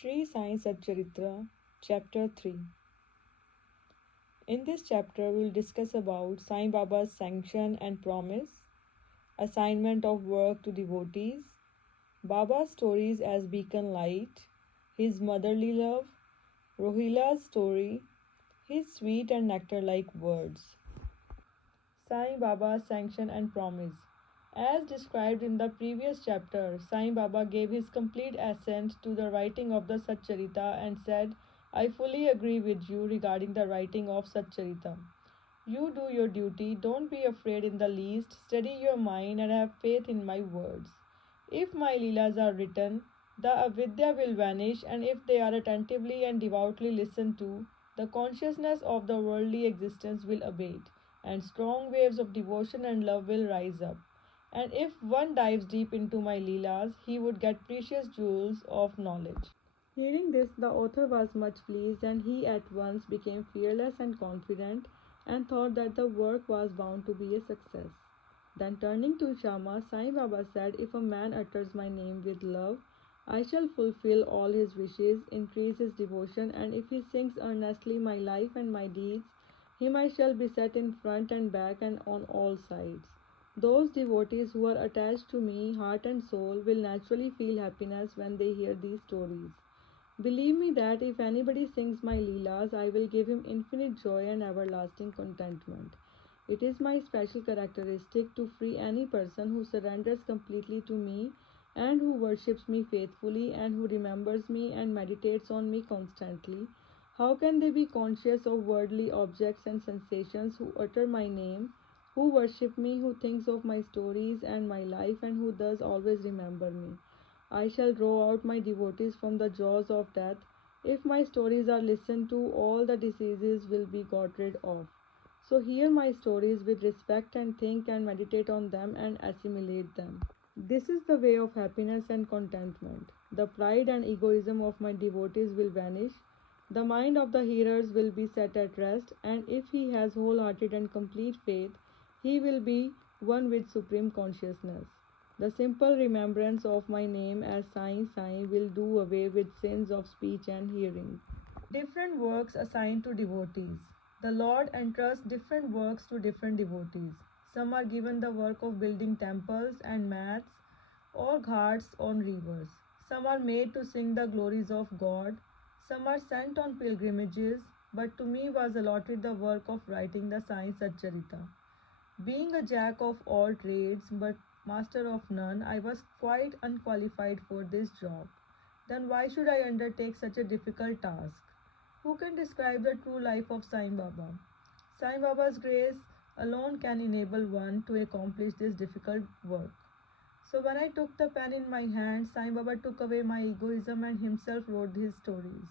Sri Sai Satcharitra, Chapter 3. In this chapter, we will discuss about Sai Baba's sanction and promise, assignment of work to devotees, Baba's stories as beacon light, his motherly love, Rohila's story, his sweet and nectar-like words. Sai Baba's sanction and promise. As described in the previous chapter, Sai Baba gave his complete assent to the writing of the Satcharita and said, I fully agree with you regarding the writing of Satcharita. You do your duty, don't be afraid in the least, steady your mind and have faith in my words. If my Leelas are written, the avidya will vanish, and if they are attentively and devoutly listened to, the consciousness of the worldly existence will abate, and strong waves of devotion and love will rise up. And if one dives deep into my Leelas, he would get precious jewels of knowledge. Hearing this, the author was much pleased, and he at once became fearless and confident, and thought that the work was bound to be a success. Then turning to Shama, Sai Baba said, If a man utters my name with love, I shall fulfill all his wishes, increase his devotion, and if he sings earnestly my life and my deeds, him I shall beset in front and back and on all sides. Those devotees who are attached to me, heart and soul, will naturally feel happiness when they hear these stories. Believe me that if anybody sings my Leelas, I will give him infinite joy and everlasting contentment. It is my special characteristic to free any person who surrenders completely to me and who worships me faithfully and who remembers me and meditates on me constantly. How can they be conscious of worldly objects and sensations who utter my name, who worship me, who thinks of my stories and my life, and who does always remember me? I shall draw out my devotees from the jaws of death. If my stories are listened to, all the diseases will be got rid of. So hear my stories with respect and think and meditate on them and assimilate them. This is the way of happiness and contentment. The pride and egoism of my devotees will vanish. The mind of the hearers will be set at rest, and if he has wholehearted and complete faith, he will be one with supreme consciousness. The simple remembrance of my name as Sai Sai will do away with sins of speech and hearing. Different works assigned to devotees. The Lord entrusts different works to different devotees. Some are given the work of building temples and mats or ghats on rivers. Some are made to sing the glories of God. Some are sent on pilgrimages, but to me was allotted the work of writing the Sai Satcharita. Being a jack of all trades but master of none, I was quite unqualified for this job. Then why should I undertake such a difficult task? Who can describe the true life of Sai Baba? Sai Baba's grace alone can enable one to accomplish this difficult work. So when I took the pen in my hand, Sai Baba took away my egoism and himself wrote his stories.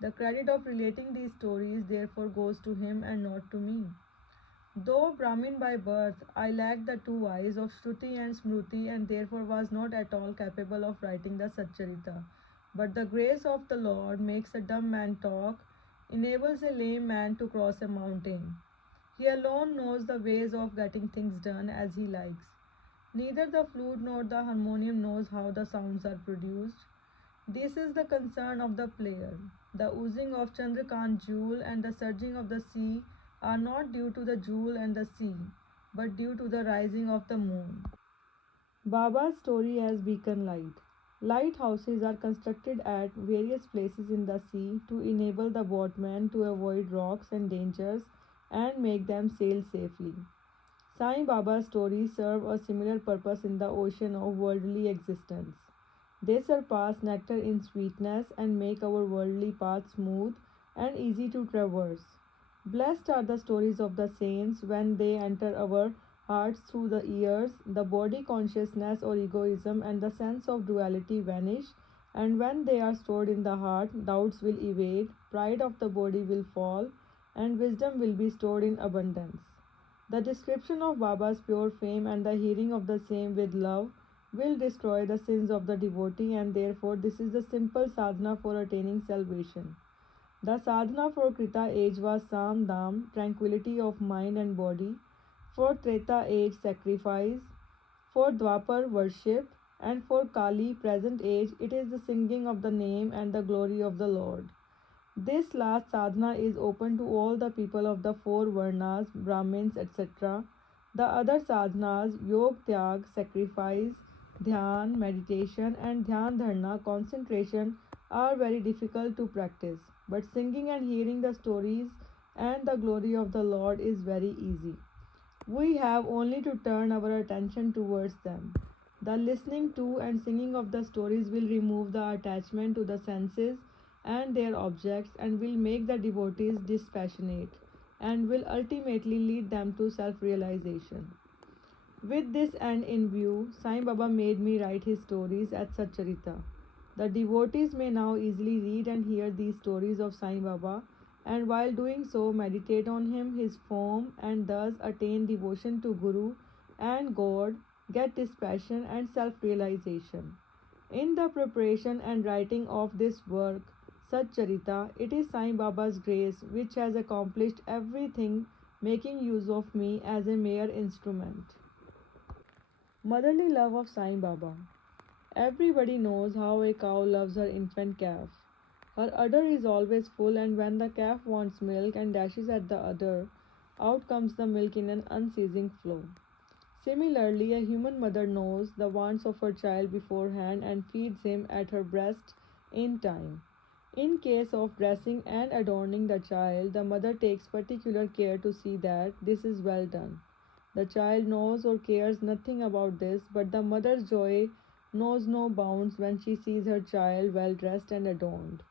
The credit of relating these stories therefore goes to him and not to me. Though Brahmin by birth, I lacked the two eyes of Shruti and Smruti and therefore was not at all capable of writing the Satcharita. But the grace of the Lord makes a dumb man talk, enables a lame man to cross a mountain. He alone knows the ways of getting things done as he likes. Neither the flute nor the harmonium knows how the sounds are produced. This is the concern of the player. The oozing of Chandrakant jewel and the surging of the sea are not due to the jewel and the sea, but due to the rising of the moon. Baba's story as beacon light. Lighthouses are constructed at various places in the sea to enable the boatmen to avoid rocks and dangers and make them sail safely. Sai Baba's stories serve a similar purpose in the ocean of worldly existence. They surpass nectar in sweetness and make our worldly path smooth and easy to traverse. Blessed are the stories of the saints when they enter our hearts through the ears, the body consciousness or egoism and the sense of duality vanish, and when they are stored in the heart, doubts will evade, pride of the body will fall, and wisdom will be stored in abundance. The description of Baba's pure fame and the hearing of the same with love will destroy the sins of the devotee, and therefore this is the simple sadhana for attaining salvation. The sadhana for Krita age was Sam Dham, tranquility of mind and body, for Treta age sacrifice, for Dwapar worship, and for Kali, present age, it is the singing of the name and the glory of the Lord. This last sadhana is open to all the people of the four Varnas, Brahmins, etc. The other sadhanas, Yog Tyag, sacrifice, Dhyan, meditation, and Dhyan Dharana, concentration, are very difficult to practice. But singing and hearing the stories and the glory of the Lord is very easy. We have only to turn our attention towards them. The listening to and singing of the stories will remove the attachment to the senses and their objects and will make the devotees dispassionate and will ultimately lead them to self realization. With this end in view, Sai Baba made me write his stories at Satcharitra. The devotees may now easily read and hear these stories of Sai Baba, and while doing so, meditate on him, his form, and thus attain devotion to Guru and God, get dispassion and self realization. In the preparation and writing of this work, Satcharita, it is Sai Baba's grace which has accomplished everything, making use of me as a mere instrument. Motherly love of Sai Baba. Everybody knows how a cow loves her infant calf. Her udder is always full, and when the calf wants milk and dashes at the udder, out comes the milk in an unceasing flow. Similarly, a human mother knows the wants of her child beforehand and feeds him at her breast in time. In case of dressing and adorning the child, the mother takes particular care to see that this is well done. The child knows or cares nothing about this, but the mother's joy knows no bounds when she sees her child well dressed and adorned.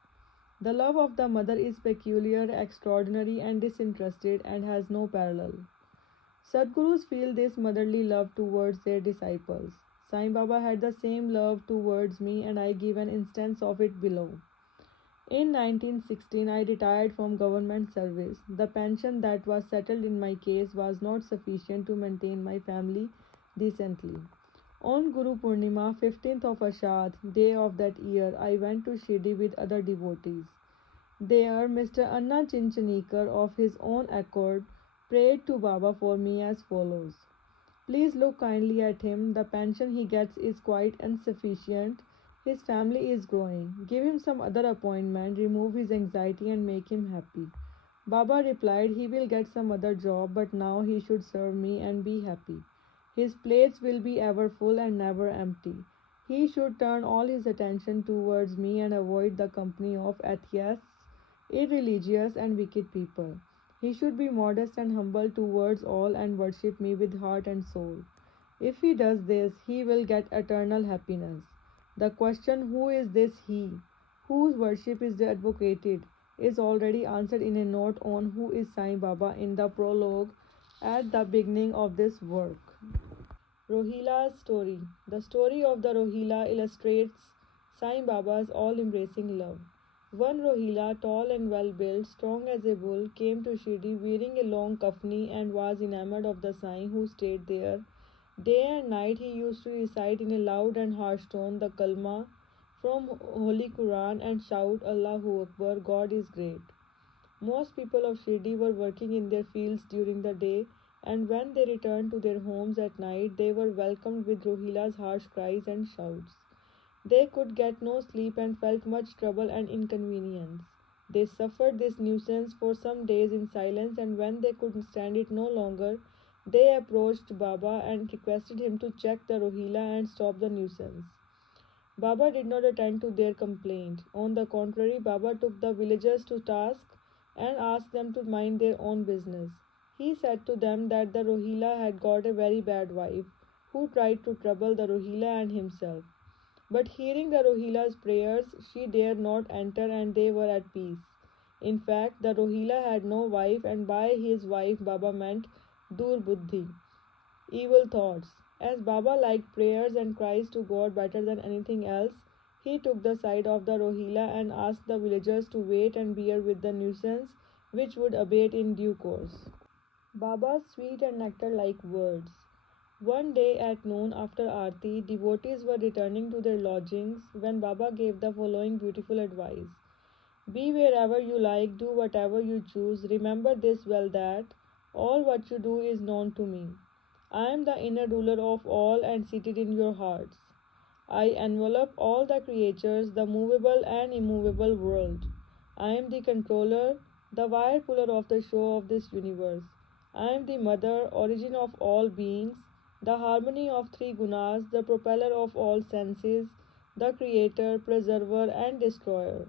The love of the mother is peculiar, extraordinary, and disinterested, and has no parallel. Sadgurus feel this motherly love towards their disciples. Sai Baba had the same love towards me, and I give an instance of it below. In 1916, I retired from government service. The pension that was settled in my case was not sufficient to maintain my family decently. On Guru Purnima, 15th of Ashad, day of that year, I went to Shirdi with other devotees. There, Mr. Anna Chinchanikar, of his own accord, prayed to Baba for me as follows. Please look kindly at him. The pension he gets is quite insufficient. His family is growing. Give him some other appointment, remove his anxiety, and make him happy. Baba replied, he will get some other job, but now he should serve me and be happy. His plates will be ever full and never empty. He should turn all his attention towards me and avoid the company of atheists, irreligious, and wicked people. He should be modest and humble towards all and worship me with heart and soul. If he does this, he will get eternal happiness. The question, who is this he, whose worship is advocated, is already answered in a note on Who is Sai Baba in the prologue at the beginning of this work. Rohila's story. The story of the Rohila illustrates Sai Baba's all-embracing love. One Rohila, tall and well-built, strong as a bull, came to Shirdi wearing a long kafni and was enamored of the Sai who stayed there. Day and night he used to recite in a loud and harsh tone the kalma from Holy Quran and shout Allahu Akbar, God is great. Most people of Shirdi were working in their fields during the day, and when they returned to their homes at night, they were welcomed with Rohila's harsh cries and shouts. They could get no sleep and felt much trouble and inconvenience. They suffered this nuisance for some days in silence, and when they could stand it no longer, they approached Baba and requested him to check the Rohila and stop the nuisance. Baba did not attend to their complaint. On the contrary, Baba took the villagers to task and asked them to mind their own business. He said to them that the Rohila had got a very bad wife, who tried to trouble the Rohila and himself. But hearing the Rohila's prayers, she dared not enter and they were at peace. In fact, the Rohila had no wife, and by his wife Baba meant Dur Buddhi, evil thoughts. As Baba liked prayers and cries to God better than anything else, he took the side of the Rohila and asked the villagers to wait and bear with the nuisance, which would abate in due course. Baba's sweet and nectar-like words. One day at noon after Aarti, devotees were returning to their lodgings when Baba gave the following beautiful advice. Be wherever you like, do whatever you choose. Remember this well that all what you do is known to me. I am the inner ruler of all and seated in your hearts. I envelop all the creatures, the movable and immovable world. I am the controller, the wire puller of the show of this universe. I am the mother, origin of all beings, the harmony of three gunas, the propeller of all senses, the creator, preserver, and destroyer.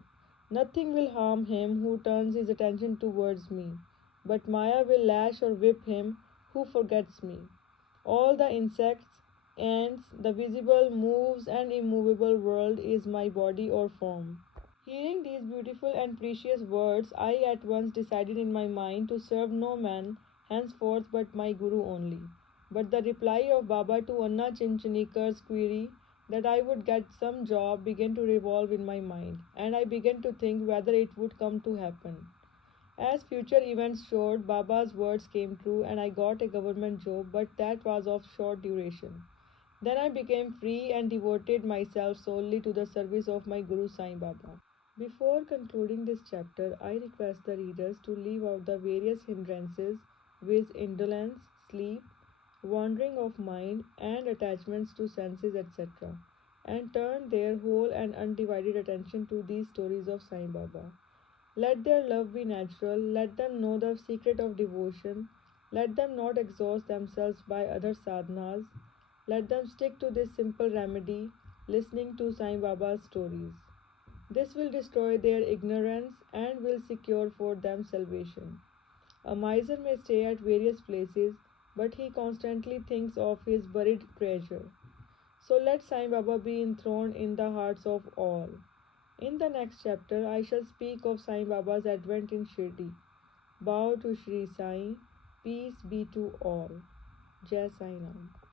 Nothing will harm him who turns his attention towards me, but Maya will lash or whip him who forgets me. All the insects, ants, the visible, moves, and immovable world is my body or form. Hearing these beautiful and precious words, I at once decided in my mind to serve no man henceforth but my Guru only. But the reply of Baba to Anna Chinchanikar's query that I would get some job began to revolve in my mind, and I began to think whether it would come to happen. As future events showed, Baba's words came true, and I got a government job, but that was of short duration. Then I became free and devoted myself solely to the service of my Guru Sai Baba. Before concluding this chapter, I request the readers to leave out the various hindrances, viz., indolence, sleep, wandering of mind, and attachments to senses, etc., and turn their whole and undivided attention to these stories of Sai Baba. Let their love be natural, let them know the secret of devotion, let them not exhaust themselves by other sadhanas, let them stick to this simple remedy, listening to Sai Baba's stories. This will destroy their ignorance and will secure for them salvation. A miser may stay at various places, but he constantly thinks of his buried treasure. So let Sai Baba be enthroned in the hearts of all. In the next chapter, I shall speak of Sai Baba's advent in Shirdi. Bow to Shri Sai. Peace be to all. Jai Sai Ram.